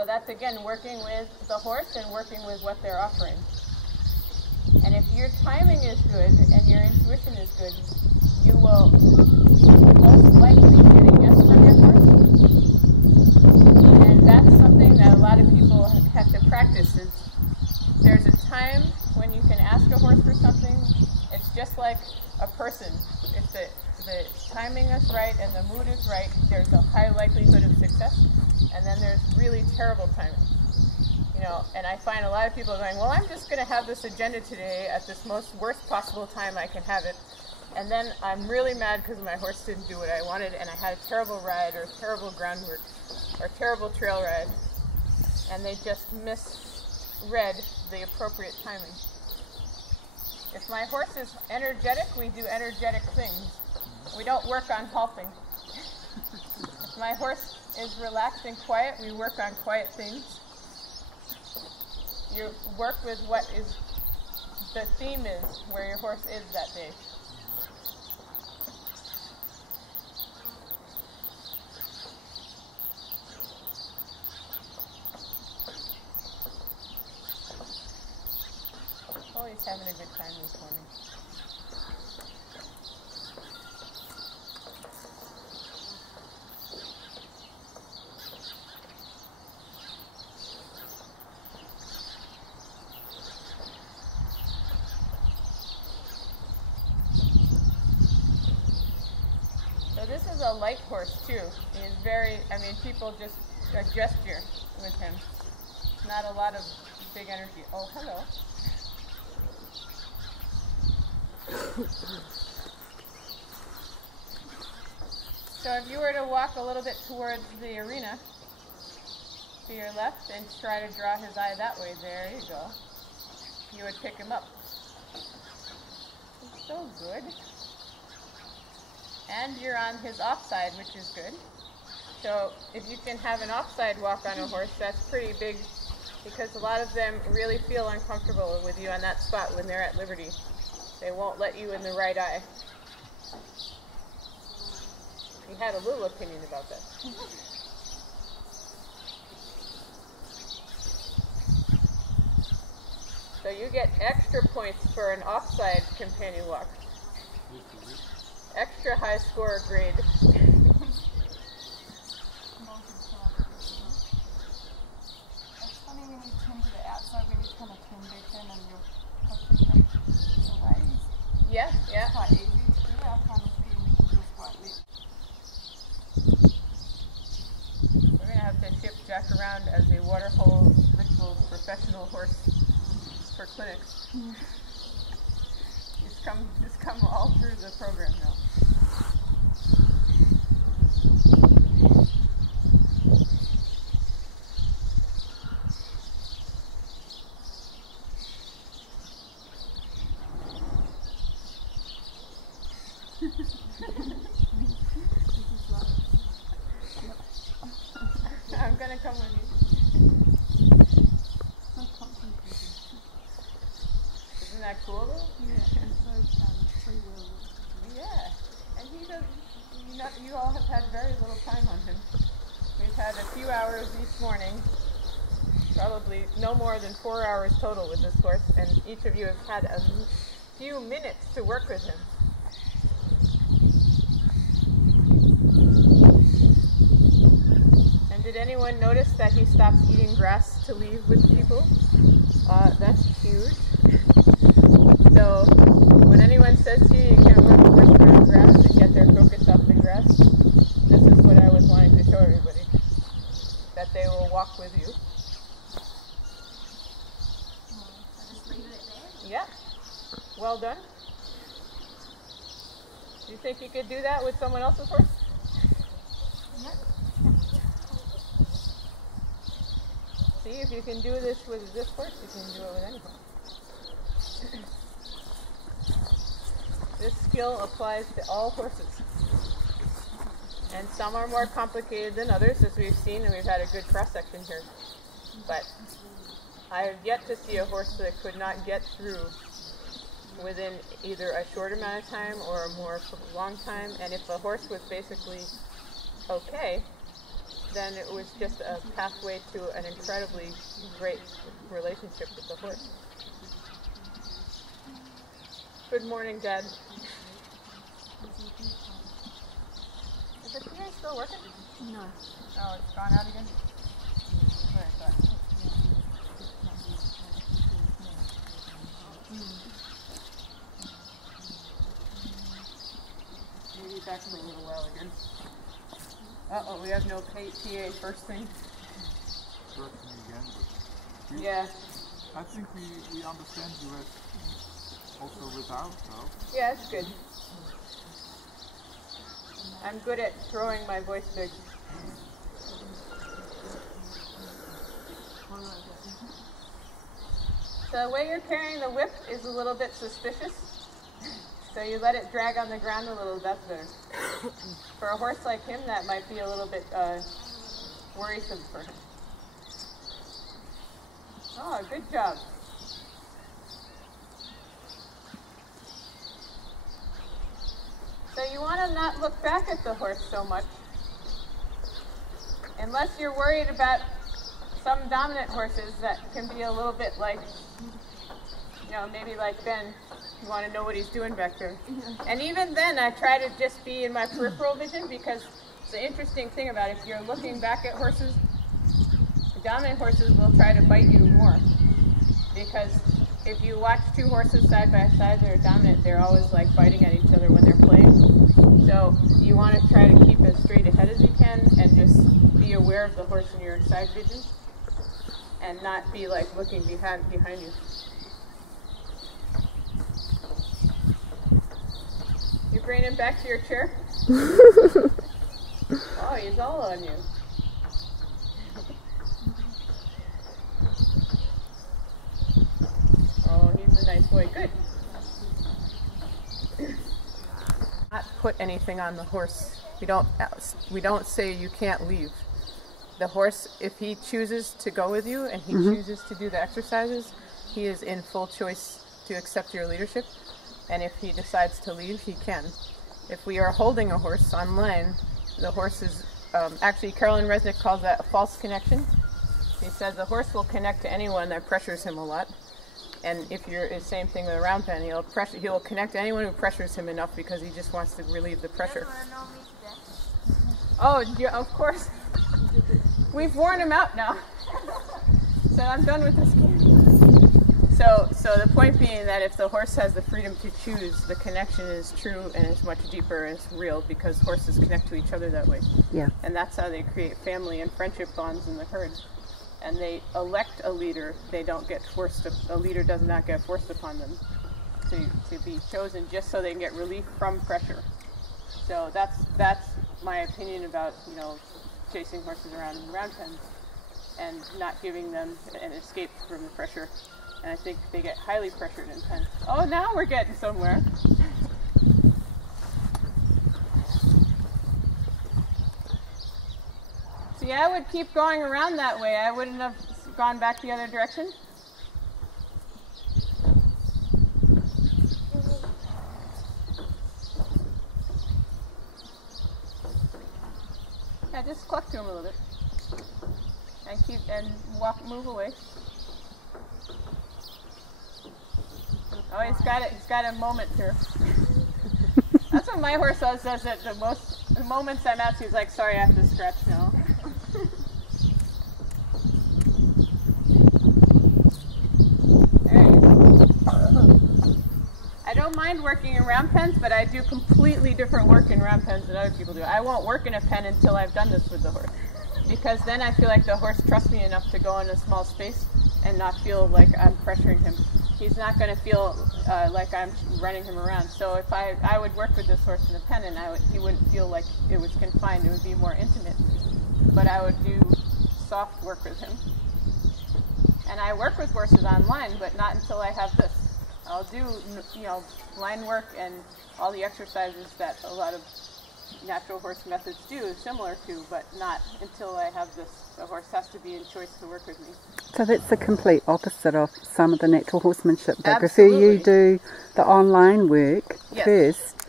So that's again working with the horse and working with what they're offering. And if your timing is good and your intuition is good, you will most likely get a yes from your horse. And that's something that a lot of people have to practice. Is there's a time when you can ask a horse for something. It's just like a person. If the timing is right and the mood is right, there's a high likelihood of success. And then there's really terrible timing. You know, and I find a lot of people going, well, I'm just going to have this agenda today at this worst possible time I can have it. And then I'm really mad because my horse didn't do what I wanted, and I had a terrible ride or terrible groundwork or terrible trail ride. And they just misread the appropriate timing. If my horse is energetic, we do energetic things. We don't work on halting. If my horse is relaxed and quiet, we work on quiet things. You work with what is the theme is, where your horse is that day. Oh, he's having a good time this morning. So this is a light horse too. He is very, people just a gesture with him. Not a lot of big energy. Oh, hello. So if you were to walk a little bit towards the arena, to your left, and try to draw his eye that way, there you go, you would pick him up. It's so good. And you're on his offside, which is good. So if you can have an offside walk on a horse, that's pretty big, because a lot of them really feel uncomfortable with you on that spot when they're at liberty. They won't let you in the right eye. He had a little opinion about that. So you get extra points for an offside companion walk. Extra high score grade. It's funny when you turn to the outside, when you kind of turn back in and you're pushing away. Yeah, yeah. It's quite easy to do. I kind of feel just quite lit. We're going to have to ship Jack around as a waterhole ritual professional horse for clinics. Just come all through the program now. I'm going to come with you. Isn't that cool though? Yeah, and so free will. Yeah, and he does. You all have had very little time on him. We've had a few hours each morning, probably no more than 4 hours total with this horse, and each of you have had a few minutes to work with him. And did anyone notice that he stopped eating grass to leave with people? That's huge. So when anyone says to you, you can't work the horse around grass and get their focus off the grass, this is what I was wanting to show everybody. That they will walk with you. So just leave it there? Yeah. Well done. Do you think you could do that with someone else's horse? Yep. See, if you can do this with this horse, you can do it with any horse. This skill applies to all horses. And some are more complicated than others, as we've seen, and we've had a good cross-section here. But I have yet to see a horse that could not get through within either a short amount of time or a more long time. And if a horse was basically okay, then it was just a pathway to an incredibly great relationship with the horse. Good morning, Dad. Is the PA still working? No. Oh, it's gone out again? What I thought. Maybe back in a little while again. Uh-oh, we have no PA first thing. Again, but Yeah. I think we understand you as also without, though. Yeah, it's good. I'm good at throwing my voice big. So the way you're carrying the whip is a little bit suspicious. So you let it drag on the ground a little, that's better. For a horse like him, that might be a little bit worrisome for him. Oh, good job. So you want to not look back at the horse so much, unless you're worried about some dominant horses that can be a little bit like, you know, maybe like Ben. You want to know what he's doing back there. And even then, I try to just be in my peripheral vision, because the interesting thing about it, if you're looking back at horses, the dominant horses will try to bite you more. Because if you watch two horses side by side that are dominant, they're always like biting at each other when they're playing. So you want to try to keep as straight ahead as you can and just be aware of the horse in your inside vision and not be like looking behind you. You bring him back to your chair? Oh, he's all on you. Oh, he's a nice boy. Good. Not put anything on the horse. We don't say you can't leave. The horse, if he chooses to go with you and he chooses to do the exercises, he is in full choice to accept your leadership. And if he decides to leave, he can. If we are holding a horse online, the horse is, actually Carolyn Resnick calls that a false connection. He says the horse will connect to anyone that pressures him a lot. And if you're the same thing with a round pen, he'll connect to anyone who pressures him enough because he just wants to relieve the pressure. Oh, yeah, of course. We've worn him out now. So I'm done with this game. So the point being that if the horse has the freedom to choose, the connection is true and is much deeper and it's real, because horses connect to each other that way. Yeah. And that's how they create family and friendship bonds in the herd. And they elect a leader. They don't get forced. A leader does not get forced upon them to be chosen just so they can get relief from pressure. So that's my opinion about, you know, chasing horses around in round pens and not giving them an escape from the pressure. And I think they get highly pressured in pens. Oh, now we're getting somewhere. See, I would keep going around that way. I wouldn't have gone back the other direction. Yeah, just cluck to him a little bit. And move away. Oh, he's got a moment here. That's what my horse does at the moments I'm at, he's like, sorry, I have to stretch now. There you go. I don't mind working in round pens, but I do completely different work in round pens than other people do. I won't work in a pen until I've done this with the horse, because then I feel like the horse trusts me enough to go in a small space and not feel like I'm pressuring him. He's not going to feel like I'm running him around. So if I would work with this horse in a pen, and he wouldn't feel like it was confined. It would be more intimate. But I would do soft work with him. And I work with horses online, but not until I have this. I'll do, you know, line work and all the exercises that a lot of natural horse methods do, similar to, but not until I have this. The horse has to be in choice to work with me. So that's the complete opposite of some of the natural horsemanship. They Absolutely. prefer you do the online work Yes. first